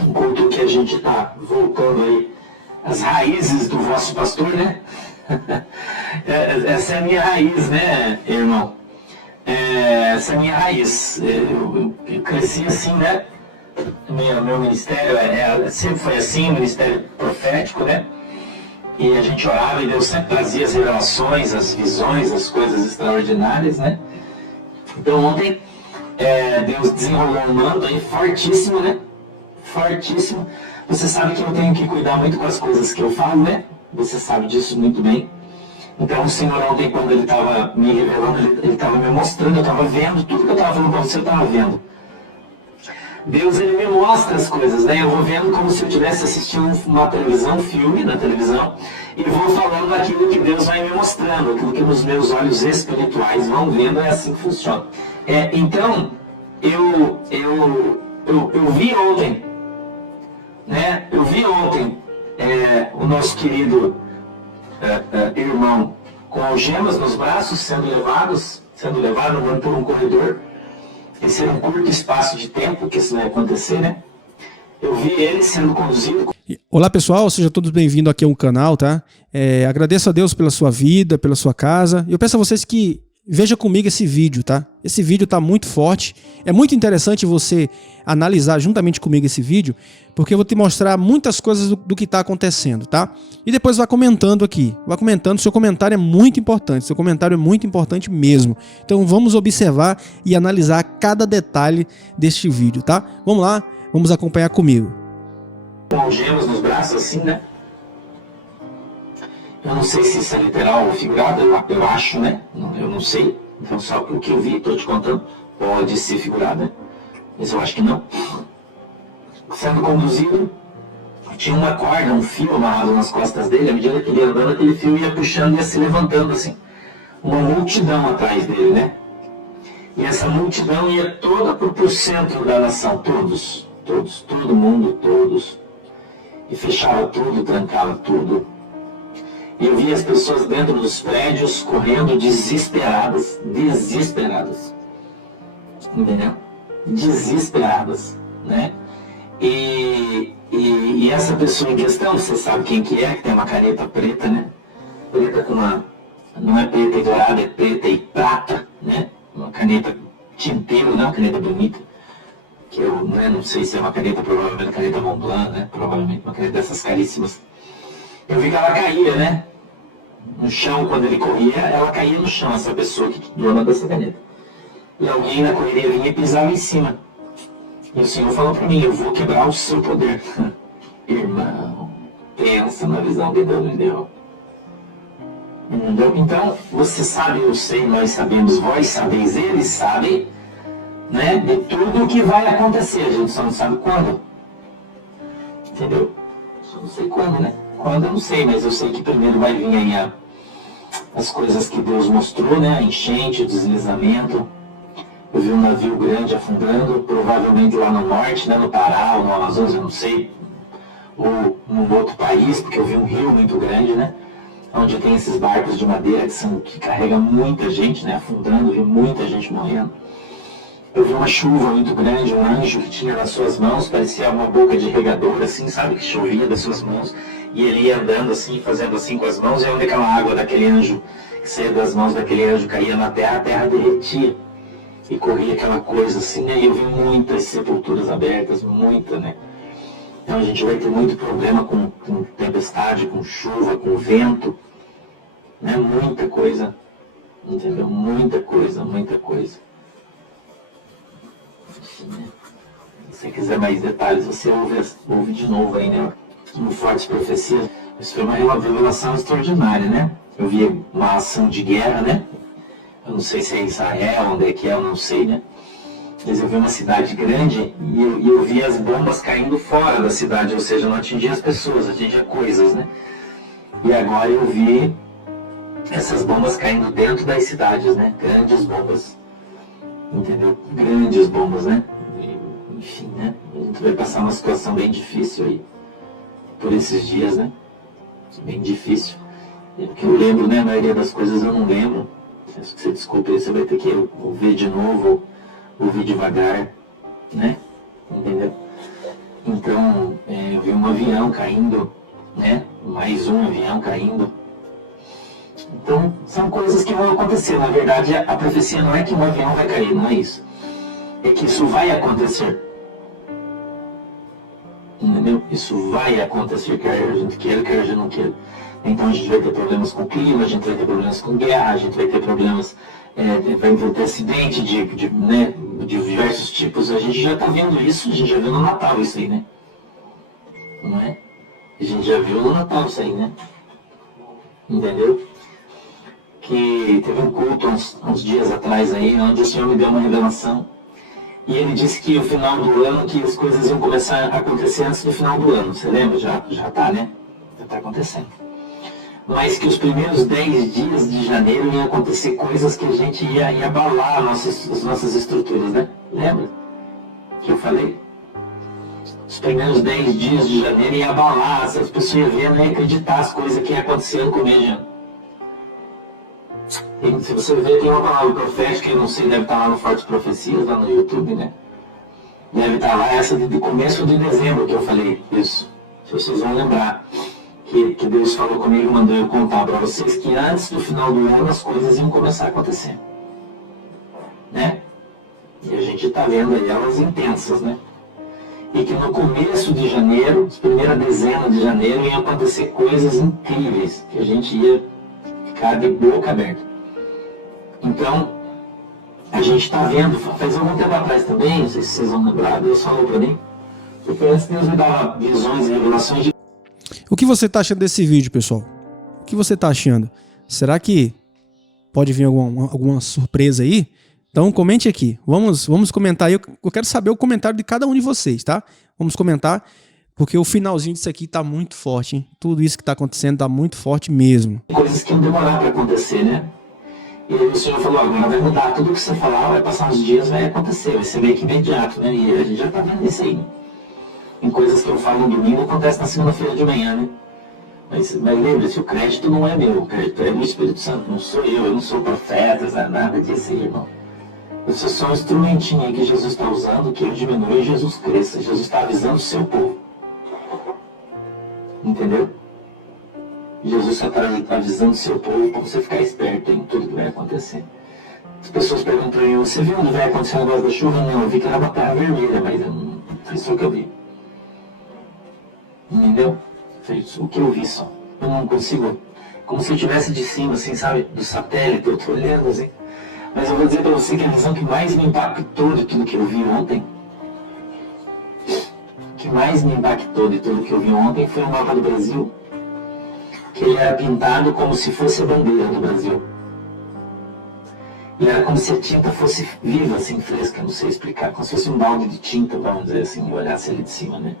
um culto que a gente está voltando aí às raízes do vosso pastor, né? Essa é a minha raiz, né, irmão? Essa é a minha raiz. Eu cresci assim, né? Meu ministério sempre foi assim, ministério profético, né? E a gente orava e Deus sempre trazia as revelações, as visões, as coisas extraordinárias, né? Então ontem Deus desenrolou um manto aí fortíssimo, né? Fortíssimo. Você sabe que eu tenho que cuidar muito com as coisas que eu falo, né? Você sabe disso muito bem. Então o Senhor ontem, quando Ele estava me revelando, Ele estava me mostrando, eu estava vendo, tudo que eu estava falando para você, eu estava vendo. Deus, Ele me mostra as coisas, né? Eu vou vendo como se eu estivesse assistindo uma televisão, um filme na televisão, e vou falando aquilo que Deus vai me mostrando, aquilo que os meus olhos espirituais vão vendo, é assim que funciona. Então, eu vi ontem, né? Eu vi ontem o nosso querido irmão com algemas nos braços, sendo levado andando por um corredor. Esse era um curto espaço de tempo que isso vai acontecer, né? Eu vi ele sendo conduzido. Olá pessoal, sejam todos bem-vindos aqui ao canal, tá? Agradeço a Deus pela sua vida, pela sua casa. Eu peço a vocês que vejam comigo esse vídeo, tá? Esse vídeo tá muito forte. É muito interessante você analisar juntamente comigo esse vídeo, porque eu vou te mostrar muitas coisas do que está acontecendo, tá? E depois vai comentando aqui. Vai comentando, seu comentário é muito importante. Seu comentário é muito importante mesmo. Então vamos observar e analisar cada detalhe deste vídeo, tá? Vamos lá, vamos acompanhar comigo. Com algemas nos braços, assim, né? Eu não sei se isso é literal ou figurado, eu acho, né? Eu não sei. Então só o que eu vi, estou te contando, pode ser figurado, né? Mas eu acho que não. Sendo conduzido, tinha uma corda, um fio amarrado nas costas dele. À medida que ele ia andando, aquele fio ia puxando e ia se levantando assim. Uma multidão atrás dele, né? E essa multidão ia toda pro centro da nação. Todos, todo mundo, todos. E fechava tudo, trancava tudo. E eu via as pessoas dentro dos prédios correndo desesperadas. Entendeu? Desesperadas, né? E essa pessoa em questão, você sabe quem que tem uma caneta preta, né? Preta com uma... Não é preta e dourada, é preta e prata, né? Uma caneta tinteiro, né? Uma caneta bonita. Que eu não sei se é uma caneta, provavelmente uma caneta Montblanc, né? Provavelmente uma caneta dessas caríssimas. Eu vi que ela caía, né? No chão, quando ele corria, ela caía no chão, essa pessoa que dona dessa caneta. E alguém na correria vinha e pisava em cima. E o Senhor falou para mim, eu vou quebrar o seu poder. Irmão, pensa na visão que Deus me deu. Entendeu? Então, você sabe, eu sei, nós sabemos, vós sabeis, eles sabem, né, de tudo o que vai acontecer. A gente só não sabe quando. Entendeu? Só não sei quando, né? Quando eu não sei, mas eu sei que primeiro vai vir aí as coisas que Deus mostrou, né? A enchente, o deslizamento. Eu vi um navio grande afundando, provavelmente lá no norte, né? No Pará ou no Amazonas, eu não sei. Ou num outro país, porque eu vi um rio muito grande, né? Onde tem esses barcos de madeira que carregam muita gente, né? Afundando, vi muita gente morrendo. Eu vi uma chuva muito grande, um anjo que tinha nas suas mãos, parecia uma boca de regador, assim, sabe? Que chovia das suas mãos. E ele ia andando assim, fazendo assim com as mãos, e onde aquela água daquele anjo, que saía das mãos daquele anjo, caía na terra, a terra derretia. E corria aquela coisa assim, né? E eu vi muitas sepulturas abertas, muita, né? Então a gente vai ter muito problema com tempestade, com chuva, com vento, né? Muita coisa, entendeu? Muita coisa, muita coisa. Enfim, né? Se você quiser mais detalhes, você ouve de novo aí, né? No Fortes Profecias. Isso foi uma revelação extraordinária, né? Eu vi uma ação de guerra, né? Eu não sei se é Israel, onde é que é, eu não sei, né? Mas eu vi uma cidade grande e eu vi as bombas caindo fora da cidade, ou seja, não atingia as pessoas, atingia coisas, né? E agora eu vi essas bombas caindo dentro das cidades, né? Grandes bombas, entendeu? Grandes bombas, né? Enfim, né? A gente vai passar uma situação bem difícil aí, por esses dias, né? Bem difícil. Porque eu lembro, né? A maioria das coisas eu não lembro. Se você desculpe, você vai ter que ouvir de novo, ouvir devagar, né? Entendeu? Então, eu vi um avião caindo, né? Mais um avião caindo. Então, são coisas que vão acontecer. Na verdade, a profecia não é que um avião vai cair, não é isso. É que isso vai acontecer. Entendeu? Isso vai acontecer, quer a gente queira, quer a gente não queira. Então a gente vai ter problemas com o clima, a gente vai ter problemas com guerra, a gente vai ter problemas, vai ter acidente de diversos tipos. A gente já está vendo isso, a gente já viu no Natal isso aí, né? Não é? A gente já viu no Natal isso aí, né? Entendeu? Que teve um culto uns dias atrás aí, onde o Senhor me deu uma revelação. E ele disse que o final do ano, que as coisas iam começar a acontecer antes do final do ano. Você lembra? Já tá, né? Já está acontecendo. Mas que os primeiros 10 dias de janeiro iam acontecer coisas que a gente ia abalar as nossas estruturas, né? Lembra? Que eu falei? Os primeiros 10 dias de janeiro ia abalar, as pessoas iam ver, não iam acreditar as coisas que iam acontecer no começo de ano. E se você ver, tem uma palavra profética, eu não sei, deve estar lá no Fortes Profecias, lá no YouTube, né? Deve estar lá essa de começo de dezembro que eu falei isso. Se vocês vão lembrar que Deus falou comigo, mandou eu contar para vocês que antes do final do ano as coisas iam começar a acontecer. Né? E a gente está vendo aí elas intensas, né? E que no começo de janeiro, as primeiras dezenas de janeiro, iam acontecer coisas incríveis, que a gente ia ficar de boca aberta. Então, a gente está vendo, faz algum tempo atrás também, não sei se vocês vão lembrar, Deus falou para mim, porque antes Deus me dava visões e revelações de... O que você está achando desse vídeo, pessoal? O que você está achando? Será que pode vir alguma surpresa aí? Então comente aqui, vamos comentar aí, eu quero saber o comentário de cada um de vocês, tá? Vamos comentar, porque o finalzinho disso aqui tá muito forte, hein? Tudo isso que tá acontecendo tá muito forte mesmo. Coisas que iam demorar para acontecer, né? E aí o Senhor falou, agora vai mudar, tudo que você falar, vai passar uns dias, vai acontecer, vai ser meio que imediato, né? E a gente já tá vendo isso aí, né? Em coisas que eu falo no domingo, acontece na segunda-feira de manhã, né? Mas lembre-se, o crédito não é meu, o crédito é do Espírito Santo, não sou eu não sou profeta, nada disso aí, irmão. Eu sou só um instrumentinho aí que Jesus está usando, que ele diminui e Jesus cresça. Jesus está avisando o seu povo. Entendeu? Jesus só está avisando o seu povo para você ficar esperto em tudo que vai acontecer. As pessoas perguntam para mim, você viu onde vai acontecer o negócio da chuva? Não, eu vi que era uma terra vermelha, mas não foi isso que eu vi. Entendeu? Foi isso o que eu vi só. Eu não consigo, como se eu estivesse de cima, assim, sabe? Do satélite, eu estou olhando assim. Mas eu vou dizer para você que a visão que mais me impactou de tudo que eu vi ontem, que mais me impactou de tudo que eu vi ontem foi o mapa do Brasil, que ele era pintado como se fosse a bandeira do Brasil. E era como se a tinta fosse viva, assim, fresca, não sei explicar, como se fosse um balde de tinta, vamos dizer assim, olhasse ali de cima, né?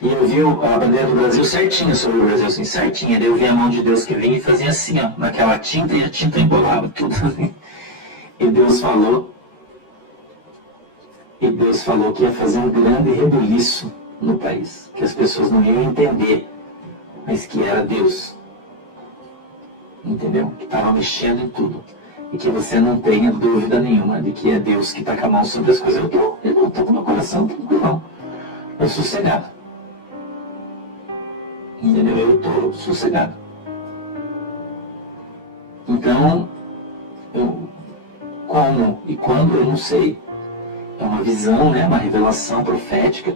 E eu vi a bandeira do Brasil certinha sobre o Brasil, assim, certinha. Daí eu vi a mão de Deus que vinha e fazia assim, ó, naquela tinta, e a tinta embolava tudo assim. E Deus falou que ia fazer um grande rebuliço no país, que as pessoas não iam entender, mas que era Deus. Entendeu? Que estava mexendo em tudo. E que você não tenha dúvida nenhuma de que é Deus que está com a mão sobre as coisas. Eu não estou com meu coração tranquilo, não. Eu sou sossegado. Entendeu? Eu estou sossegado. Então, como e quando, eu não sei. É uma visão, né? Uma revelação profética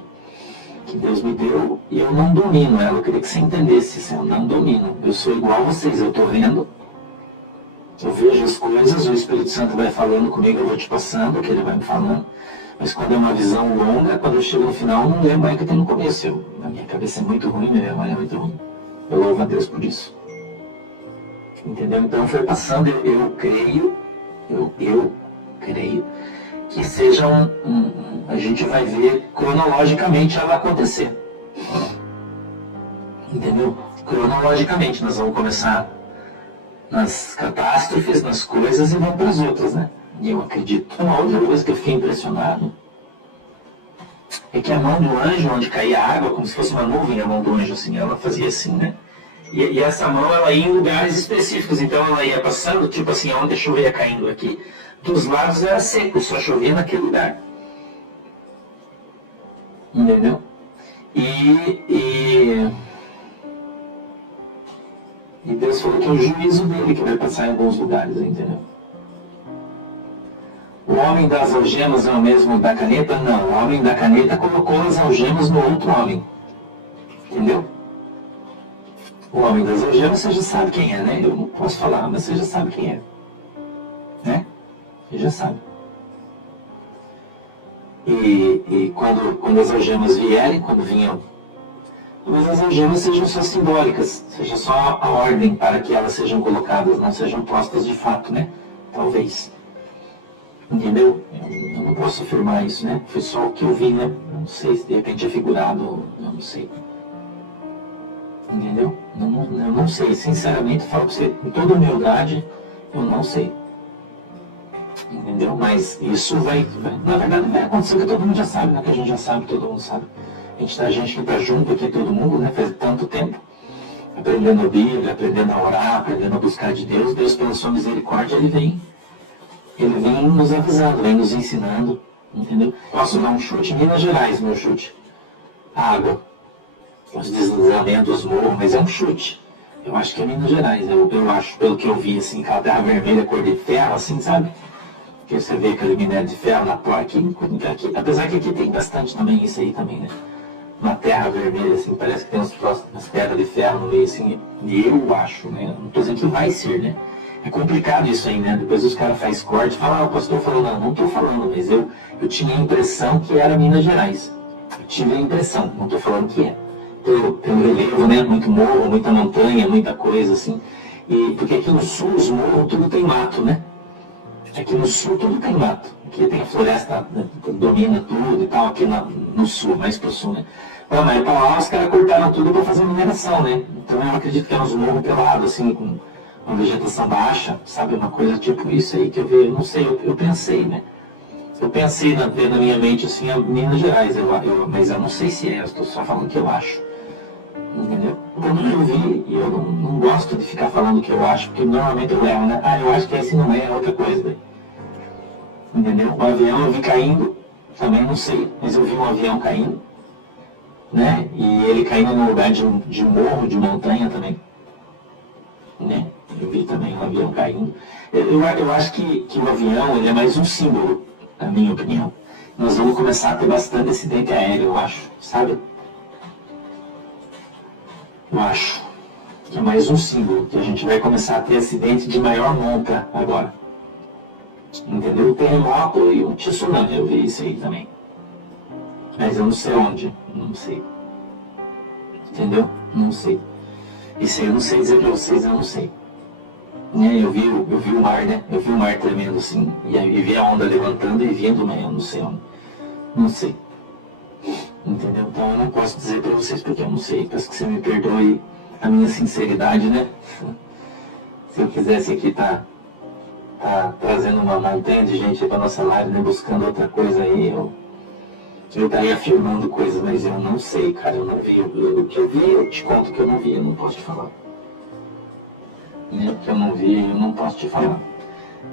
que Deus me deu e eu não domino ela. Eu queria que você entendesse isso. Eu não domino. Eu sou igual a vocês. Eu estou vendo, eu vejo as coisas, o Espírito Santo vai falando comigo, eu vou te passando o que ele vai me falando. Mas quando é uma visão longa, quando eu chego no final, eu não lembro mais o que tem no começo. A minha cabeça é muito ruim, minha memória é muito ruim. Eu louvo a Deus por isso. Entendeu? Então foi passando, eu creio que seja a gente vai ver cronologicamente ela acontecer. Entendeu? Cronologicamente nós vamos começar nas catástrofes, nas coisas e vamos para as outras, né? E eu acredito. Uma outra coisa que eu fiquei impressionado é que a mão do anjo, onde caía a água, como se fosse uma nuvem, a mão do anjo, assim, ela fazia assim, né? E essa mão, ela ia em lugares específicos, então ela ia passando, tipo assim, onde a chuva ia caindo aqui. Dos lados era seco, só chovia naquele lugar. Entendeu? E Deus falou que é o juízo dele que vai passar em alguns lugares, entendeu? O homem das algemas é o mesmo da caneta? Não, o homem da caneta colocou as algemas no outro homem. Entendeu? O homem das algemas você já sabe quem é, né? Eu não posso falar, mas você já sabe quem é. Né? Você já sabe. E quando as algemas vierem, quando vinham, talvez as algemas sejam só simbólicas, seja só a ordem para que elas sejam colocadas, não sejam postas de fato, né? Talvez. Entendeu? Eu não posso afirmar isso, né? Foi só o que eu vi, né? Eu não sei se de repente é figurado, eu não sei. Entendeu? Eu não sei, sinceramente, falo pra você, com toda humildade, eu não sei. Entendeu? Mas isso na verdade, vai acontecer que todo mundo já sabe, né? Que a gente já sabe, todo mundo sabe. A gente que está junto aqui, todo mundo, né? Faz tanto tempo, aprendendo a Bíblia, aprendendo a orar, aprendendo a buscar de Deus. Deus, pela sua misericórdia, Ele vem nos avisando, vem nos ensinando, entendeu? Posso dar um chute? Minas Gerais, meu chute. Água. Os deslizamentos, morros, mas é um chute. Eu acho que é Minas Gerais, eu acho, pelo que eu vi, assim, aquela terra vermelha, cor de ferro, assim, sabe? Que você vê aquele minério de ferro na placa aqui, apesar que aqui tem bastante também, isso aí também, né? Uma terra vermelha, assim, parece que tem umas pedras de ferro no meio, assim, e eu acho, né? Não tô dizendo que vai ser, né? É complicado isso aí, né? Depois os caras fazem corte e falam, o pastor falou, não tô falando, mas eu tinha a impressão que era Minas Gerais. Eu tive a impressão, não tô falando que é. Tem um relevo, né? Muito morro, muita montanha, muita coisa, assim. Porque aqui no sul, os morros, tudo tem mato, né? Aqui no sul, tudo tem mato. Aqui tem a floresta, né, que domina tudo e tal, aqui no sul, mais pro sul, né? Não, mas para lá os caras cortaram tudo para fazer mineração, né? Então eu acredito que é uns morros pelados, assim, com uma vegetação baixa, sabe? Uma coisa tipo isso aí que eu vi, eu não sei, eu pensei, né? Eu pensei na minha mente, assim, a Minas Gerais, mas eu não sei se é, eu estou só falando o que eu acho. Entendeu? Pelo que eu vi, e eu não gosto de ficar falando o que eu acho, porque normalmente eu erro, né? Eu acho que esse não é outra coisa, né? Entendeu? O avião eu vi caindo, também não sei, mas eu vi um avião caindo, né? E ele caindo num lugar de morro, de montanha também, né? Eu vi também um avião caindo. Eu acho que o avião ele é mais um símbolo, na minha opinião. Nós vamos começar a ter bastante acidente aéreo, eu acho, sabe? Eu acho que é mais um símbolo, que a gente vai começar a ter acidente de maior monta agora. Entendeu? O terremoto e o tsunami, eu vi isso aí também. Mas eu não sei onde, não sei. Entendeu? Não sei. Isso aí eu não sei dizer pra vocês, eu não sei. Né? Eu vi o mar, né? Eu vi o mar tremendo assim, e vi a onda levantando e vindo, né? Eu não sei onde. Não sei. Entendeu? Então eu não posso dizer pra vocês porque eu não sei. Peço que você me perdoe a minha sinceridade, né? Se eu quisesse aqui tá trazendo uma montanha de gente para nossa live, né, buscando outra coisa aí, eu estaria afirmando coisas, mas eu não sei, cara, eu não vi. O que eu vi, eu te conto que eu não vi, eu não posso te falar. O que eu não vi, eu não posso te falar.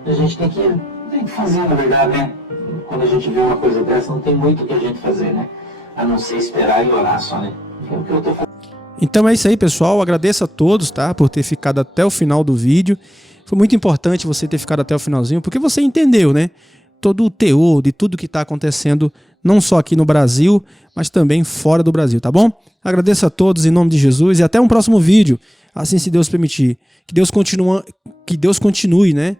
A gente tem que fazer, na verdade, né? Quando a gente vê uma coisa dessa, não tem muito o que a gente fazer, né? A não ser esperar e orar só, né? É o que eu tô fazendo. Então é isso aí, pessoal. Agradeço a todos, tá? Por ter ficado até o final do vídeo. Foi muito importante você ter ficado até o finalzinho, porque você entendeu, né? Todo o teor de tudo que está acontecendo, não só aqui no Brasil, mas também fora do Brasil, tá bom? Agradeço a todos em nome de Jesus e até um próximo vídeo, assim se Deus permitir. Que Deus continue, né?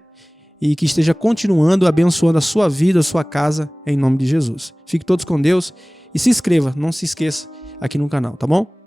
E que esteja continuando abençoando a sua vida, a sua casa, em nome de Jesus. Fiquem todos com Deus e se inscreva, não se esqueça aqui no canal, tá bom?